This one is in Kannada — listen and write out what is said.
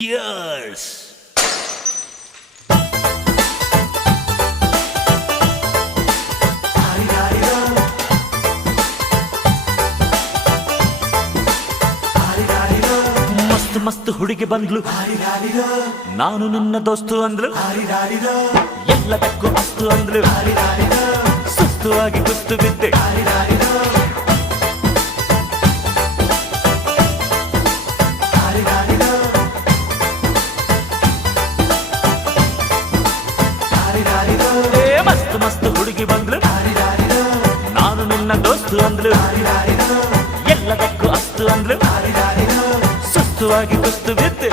Years. ಮಸ್ತ್ ಮಸ್ತ್ ಹುಡುಗಿ ಬಂದ್ಲು, ನಾನು ನಿನ್ನ ದೋಸ್ತು ಅಂದ್ಲು, ಎಲ್ಲದಕ್ಕೂ ಅಸ್ತು ಅಂದ್ಲು, ಸುಸ್ತುವಾಗಿ ಕುಸ್ತು ಬಿದ್ದೆ. ಮಸ್ತ್ ಮಸ್ತ್ ಹುಡುಗಿ ಬಂದ್ಲು, ನಾನು ನಿನ್ನ ದೋಸ್ತು ಅಂದ್ಲು, ಎಲ್ಲದಕ್ಕೂ ಅಸ್ತು ಅಂದ್ಲು, ಸುಸ್ತುವಾಗಿ ಕುಸ್ತು ಬಿದ್ದೆ.